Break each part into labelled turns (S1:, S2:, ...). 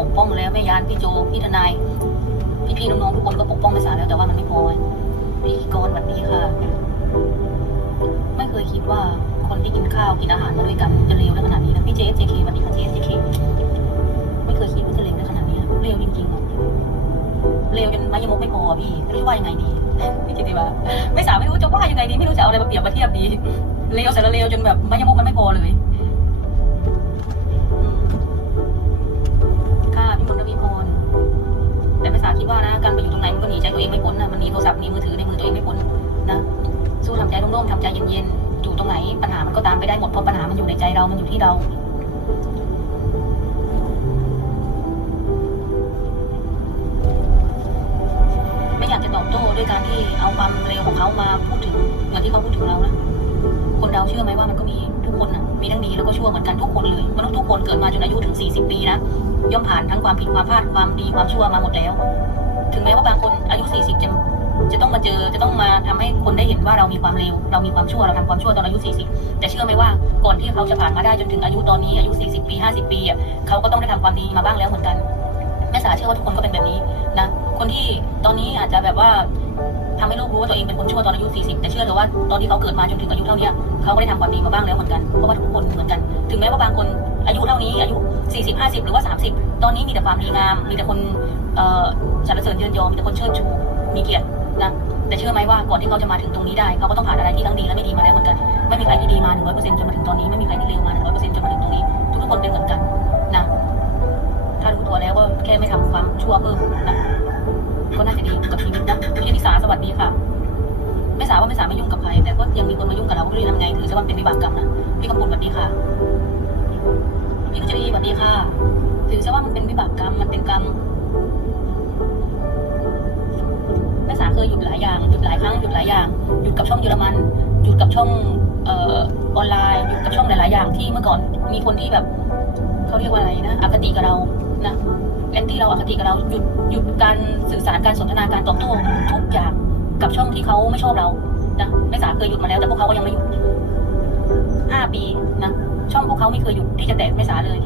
S1: ปกป้องแล้วแม่ยานพี่โจพี่ทนายพี่พี่น้องๆทุกคนก็ปกป้องไม่สาแล้วแต่ว่ามันไม่พอพี่กรวันนี้ค่ะ ไม่เคยคิดว่าคนที่กินข้าวกินอาหารมาด้วยกันจะเลวได้ขนาดนี้นะพี่เจสเจเควันนี้ค่ะเจสเจเคไม่เคยคิดว่าจะเลวได้ขนาดนี้เลวจริงๆอะเลวจนไม้ยมกไม่พอพี่ไม่รู้ว่ายังไงดีพี่กิติว่าไม่สาไม่รู้จะว่ายังไงดีไม่รู้จะเอาอะไรมาเปรียบมาเทียบดีเลวเสร็จแล้วเลวจนแบบไม้ยมกมันไม่พอเลย ต์รวีพรแต่ไม่สาคิดว่านะการไปอยู่ตรงไหนมันก็หนีใจตัวเองไม่พ้นนะมันหนีโทรศัพท์หนีมือถือในมือตัวเองไม่พ้นนะสู้ทำใจโล่งๆทำใจเย็นๆอยู่ตรงไหนปัญหามันก็ตามไปได้หมดเพราะปัญหามันอยู่ในใจเรา มันอยู่ที่เราไม่อยากจะตอบโต้ด้วยการที่เอาความเร็วของเขามาพูดถึงเหมือนที่เขาพูดถึงเรานะ คนเราเชื่อไหมว่ามันก็มีทุกคนนะมีทั้งดีแล้วก็ชั่วเหมือนกันทุกคนเลยมนุษย์ทุกคนเกิดมาจนอายุถึง 40 ปีนะ ย่อมผ่านทั้งความผิดความพลาดความดีความชั่วมาหมดแล้ว ถึงแม้ว่าบางคนอายุ 40 จะจะต้องมาเจอจะต้องมาทำให้คนได้เห็นว่าเรามีความเร็วเรามีความชั่วเราทำความชั่วตอนอายุ 40 แต่เชื่อไหมว่าก่อนที่เขาจะผ่านมาได้จนถึงอายุตอนนี้อายุ 40 ปี 50 ปีอะเขาก็ต้องได้ทำความดีมาบ้างแล้วเหมือนกันแม่สาเชื่อว่าทุกคนก็เป็นแบบนี้นะคนที่ตอนนี้อาจจะแบบว่าทำให้โลกรู้ว่าตัวเองเป็นคนชั่วตอนอายุ 40 แต่เชื่อเถอะว่าตอนที่เขาเกิดมาจนถึงอายุเท่านี้เขาก็ได้ทำความดีมาบ้างแล้วเหมือนกันเพราะว่าทุกคนเหมือนกัน ถึงแม้ว่าบางคนอายุเท่านี้อายุ 40 50 หรือว่า 30 ตอนนี้มีแต่ความดีงาม มีแต่คนสรรเสริญเยินยอมีแต่คนเชิดชู มีเกียรตินะแต่เชื่อไหมว่าก่อนที่เขาจะมาถึงตรงนี้ได้เขาก็ต้องผ่านอะไรที่ทั้งดีและไม่ดีมาแล้วเหมือนกัน ไม่มีใครที่ดีมา 100%จนมาถึงตอนนี้ ไม่มีใครที่เลวมา 100%จนมาถึงตรงนี้ ทุกคนเป็นเหมือนกันนะ ถ้ารู้ตัวแล้วก็แค่ไม่ทำความชั่วเพิ่มนะ ก็น่าจะดีกับชีวิตนะพี่นิสาสวัสดีค่ะไม่สาว่าไม่สาไม่ยุ่งกับใคร แต่ก็ยังมีคนมายุ่งกับเราก็ไม่รู้จะทำไงถือซะว่าเป็นวิบากกรรมนะพี่กำปุลสวัสดีค่ะ พี่นุจรีสวัสดีค่ะ ถือซะว่ามันเป็นวิบากกรรม มันเป็นกรรมแม่สาเคยหยุดหลายอย่าง หยุดหลายครั้ง หยุดหลายอย่าง หยุดกับช่องเยอรมัน หยุดกับช่องเอ่อออนไลน์ หยุดกับช่องหลาย ๆ อย่างที่เมื่อก่อน มีคนที่แบบเขาเรียกว่าอะไรนะ อคติกับเรา นะแอนตี้เราอคติกับเรา หยุด หยุดการสื่อสาร การสนทนา การตอบโต้ทุกอย่างกับช่องที่เขาไม่ชอบเรา นะแม่สาเคยหยุดมาแล้ว แต่พวกเขาก็ยังไม่หยุดห้าปี ช่องพวกเขาไม่เคยหยุดที่จะแตะแม่สาเลย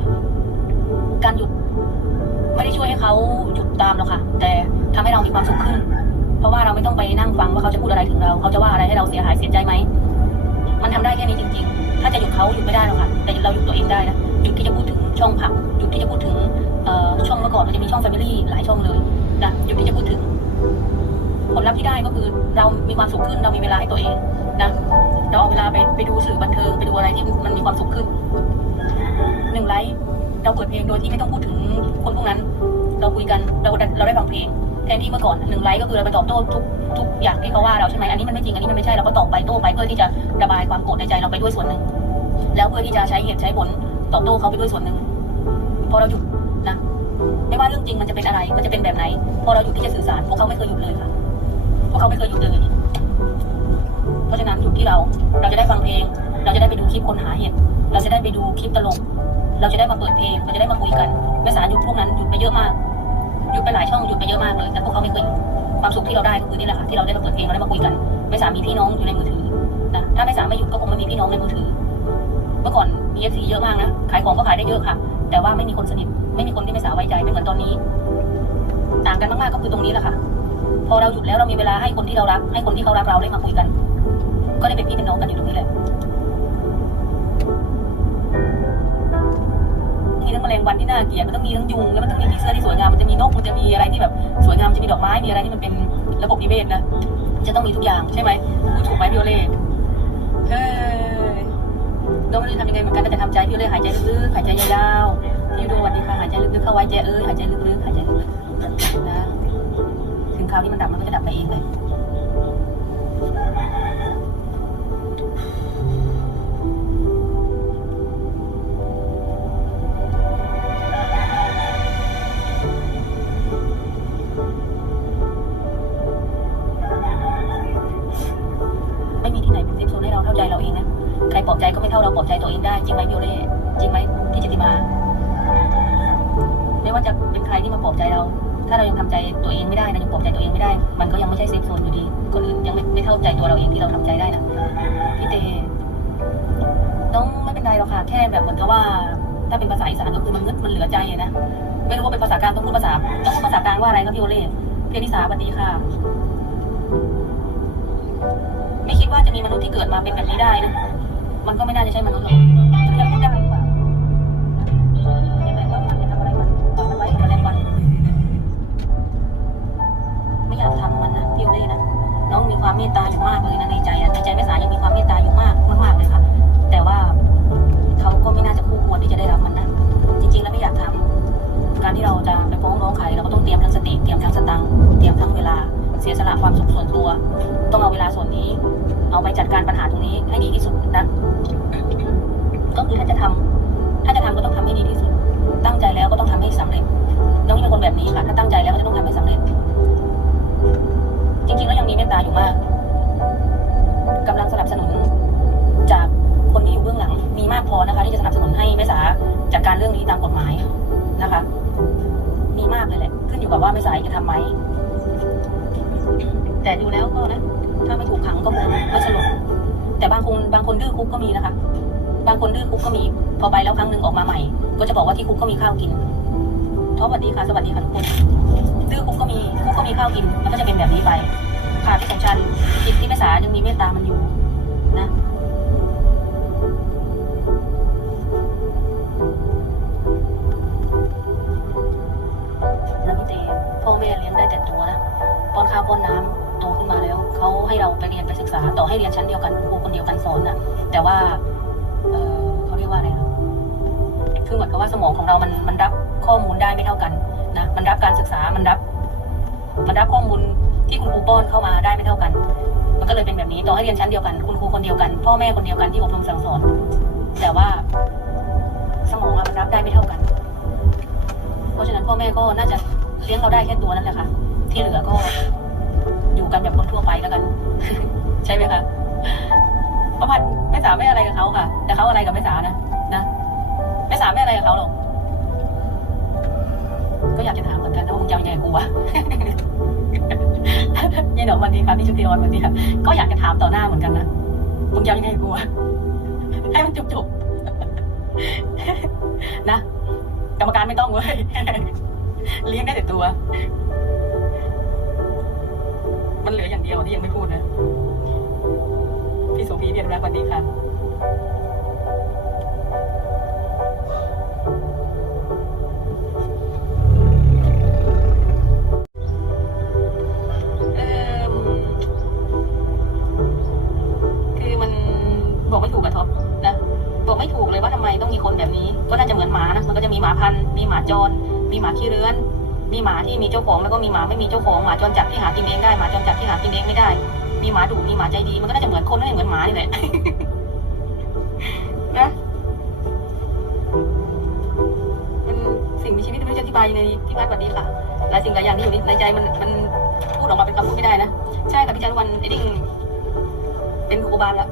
S1: การหยุดไม่ได้ช่วยให้เขาหยุดตามหรอกค่ะ แต่ทำให้เรามีความสุขขึ้น เพราะว่าเราไม่ต้องไปนั่งฟังว่าเขาจะพูดอะไรถึงเรา เขาจะว่าอะไรให้เราเสียหายเสียใจไหม มันทำได้แค่นี้จริง ๆ ถ้าจะหยุดเขาหยุดไม่ได้หรอกค่ะ แต่เราหยุดตัวเองได้นะ หยุดที่จะพูดถึงช่องผักหยุดที่จะพูดถึงช่องเมื่อก่อนมันจะมีช่อง Family หลายช่องเลยนะ หยุดที่จะพูดถึง ผลลัพธ์ที่ได้ก็คือเรามีความสุขขึ้น เรามีเวลาให้ตัวเองนะ เราเอาเวลาไปไปดูสื่อบันเทิงไปดูอะไรที่มันมีความสุขขึ้น เราเปิดเพลงโดยที่ไม่ต้องพูดถึงคนพวกนั้น เราคุยกันเราเราได้ฟังเพลงแทนที่เมื่อก่อนหนึ่งไลฟ์ก็คือเราไปตอบโต้ทุกทุกอย่างที่เขาว่าเราใช่ไหมอันนี้มันไม่จริงอันนี้มันไม่ใช่เราก็ตอบไปโต้ไปเพื่อที่จะระบายความโกรธในใจเราไปด้วยส่วนหนึ่งแล้วเพื่อที่จะใช้เหตุใช้ผลตอบโต้เขาไปด้วยส่วนหนึ่งพอเราหยุดนะไม่ว่าเรื่องจริงมันจะเป็นอะไรมันจะเป็นแบบไหน พอเราหยุดที่จะสื่อสารพวกเขาไม่เคยหยุดเลยค่ะพวกเขาไม่เคยหยุดเลยเพราะฉะนั้นหยุดที่เราเราจะได้ฟังเพลง เราจะได้ไปดูคลิปคนหาเหตุเราจะได้ไปดูคลิปตลก เราจะได้มาเปิดเพลงเราจะได้มาคุยกันแม่สาหยุดพวกนั้นหยุดไปเยอะมากหยุดไปหลายช่องหยุดไปเยอะมากเลยแต่พวกเขาไม่เคยหยุดความสุขที่เราได้ก็คือนี่แหละค่ะที่เราได้มาเปิดเพลงเราได้มาคุยกันแม่สามีพี่น้องอยู่ในมือถือนะถ้าแม่สามไม่หยุดก็คงไม่มีพี่น้องในมือถือ เมื่อก่อนมีเอฟซีเยอะมากนะขายของก็ขายได้เยอะค่ะ แต่ว่าไม่มีคนสนิทไม่มีคนที่แม่สาไว้ใจไม่เหมือนตอนนี้ ต่างกันมากๆก็คือตรงนี้แหละค่ะ พอเราหยุดแล้วเรามีเวลาให้คนที่เรารัก ให้คนที่เขารักเราได้มาคุยกัน ก็ได้เป็นพี่เป็นน้องกันอยู่ตรงนี้แหละ ทั้งแมลงวันที่น่าเกลียดมันต้องมีทั้งยุงแล้วมันต้องมีผีเสื้อที่สวยงามมันจะมีนกมันจะมีอะไรที่แบบสวยงามจะมีดอกไม้มีอะไรที่มันเป็นระบบนิเวศนะจะต้องมีทุกอย่างใช่ไหมพูดถูกไหมพี่โอเล่เฮ้ยเราไม่รู้จะทำยังไงเหมือนกันแต่จะทำใจพี่โอเล่หายใจลึกๆหายใจยาวๆพี่ดูวัสดีค่ะหายใจลึกๆเข้าไว้ใจเอ้ยหายใจลึกๆหายใจลึกๆนะถึงคราวที่มันดับมันก็จะดับไปเองเลย ปลอบใจก็ไม่เท่าเราปลอบใจตัวเองได้จริงไหมพี่โอเล่จริงไหมพี่จิติมา ไม่ว่าจะเป็นใครที่มาปลอบใจเรา ถ้าเรายังทำใจตัวเองไม่ได้นะยังปลอบใจตัวเองไม่ได้ มันก็ยังไม่ใช่เซฟโซนอยู่ดีคนอื่นยังไม่ไม่เท่าใจตัวเราเองที่เราทำใจได้นะพี่เตน้องไม่เป็นไรหรอกค่ะแค่แบบเหมือนกับว่า ถ้าเป็นภาษาอีสานก็คือมันงึดมันเหลือใจนะไม่รู้ว่าเป็นภาษากลางต้องพูดภาษาต้องพูดภาษากลางว่าอะไรครับพี่โอเล่เพียนิสาสวัสดีค่ะไม่คิดว่าจะมีมนุษย์ที่เกิดมาเป็นแบบนี้ได้นะ มันก็ไม่น่าจะใช่มนุษย์หรอกเรียกพูดได้หรือเปล่าอย่าไปว่ามันอย่าทำอะไรมันมันไว้กับแรงวันไม่อยากทำมันนะพี่โอเล่นะ น้องมีความเมตตาอยู่มากเลยนะในใจอะในใจแม่สายยังมีความเมตตาอยู่มากมากๆเลยค่ะ แต่ว่าเขาก็ไม่น่าจะคู่ควรที่จะได้รับมันนะ จริง ๆ แล้วไม่อยากทำการที่เราจะไปฟ้องร้องใครเราก็ต้องเตรียมทั้งสติ เตรียมทั้งสตังเตรียมทั้งเวลา เสียสละความสุขส่วนตัว ต้องเอาเวลาส่วนนี้ เอาไปจัดการปัญหาตรงนี้ให้ดีที่สุดนะก็คือถ้าจะทำถ้าจะทำก็ต้องทำให้ดีที่สุด ตั้งใจแล้วก็ต้องทำให้สำเร็จ น้องเป็นคนแบบนี้ค่ะ ถ้าตั้งใจแล้วก็จะต้องทำให้สำเร็จ จริงๆแล้วยังมีเมตตาอยู่มากกำลังสนับสนุน จากคนที่อยู่เบื้องหลัง มีมากพอนะคะ ที่จะสนับสนุนให้แม่สาจัดการเรื่องนี้ตามกฎหมายนะคะ มีมากเลยแหละ ขึ้นอยู่กับว่าแม่สาจะทำไหมแต่ดูแล้วก็นะ ถ้าไม่ถูกขังก็คงไม่สลดแต่บางคนบางคนดื้อคุกก็มีนะคะ บางคนดื้อคุกก็มี พอไปแล้วครั้งหนึ่งออกมาใหม่ ก็จะบอกว่าที่คุกก็มีข้าวกินทอสวัสดีค่ะสวัสดีค่ะทุกคนดื้อคุกก็มีคุกก็มีข้าวกินมันก็จะเป็นแบบนี้ไปค่ะที่สมชันจิตที่ไม่สายังมีเมตตามันอยู่ แต่ว่าเออเขาเรียกว่าอะไรนะคือเหมือนกับว่าสมองของเรามันมันรับข้อมูลได้ไม่เท่ากันนะมันรับการศึกษามันรับ มันรับข้อมูลที่คุณครูป้อนเข้ามาได้ไม่เท่ากัน มันก็เลยเป็นแบบนี้ต่อให้เรียนชั้นเดียวกันคุณครูคนเดียวกัน พ่อแม่คนเดียวกันที่อบรมสั่งสอน แต่ว่าสมองมันรับได้ไม่เท่ากัน เพราะฉะนั้นพ่อแม่ก็น่าจะเลี้ยงเราได้แค่ตัวนั่นแหละค่ะ ที่เหลือก็อยู่กันแบบคนทั่วไปแล้วกัน ใช่ไหมคะ ประพันธ์แม่สาไม่อะไรกับเขาค่ะ แต่เขาอะไรกับแม่สานะนะแม่สาไม่อะไรกับเขาหรอกก็อยากจะถามเหมือนกันนะว่ามึงจะยังไงกูวะยายหนอมวันนี้ครับพี่ชุติออนวันนี้ค่ะก็อยากจะถามต่อหน้าเหมือนกันนะมึงจะยังไงกูวะให้มันจบจบนะกรรมการไม่ต้องเว้ยเลี้ยงได้แต่ตัว มันเหลืออย่างเดียวที่ยังไม่พูดนะ พี่โสพีเรียนรักสวัสดีค่ะเอิ่มคือมันบอกไม่ถูกอะท็อปนะบอกไม่ถูกเลยว่าทำไมต้องมีคนแบบนี้ก็น่าจะเหมือนหมานะมันก็จะมีหมาพันมีหมาจรมีหมาขี้เรือน มีหมาที่มีเจ้าของแล้วก็มีหมาไม่มีเจ้าของ หมาจรจัดที่หากินเองได้ หมาจรจัดที่หากินเองไม่ได้ มีหมาดุมีหมาใจดีมันก็น่าจะเหมือนคนไม่เหมือนหมานี่แหละนะมันสิ่งมีชีวิตไม่รู้จะอธิบายยังไงดีพี่พัดสวัสดีค่ะหลายสิ่งหลายอย่างที่อยู่ในใจมันมันพูดออกมาเป็นคำพูดไม่ได้นะ ใช่ค่ะพี่จารุวรรณไอ้ดิ้งเป็นครูบาลละ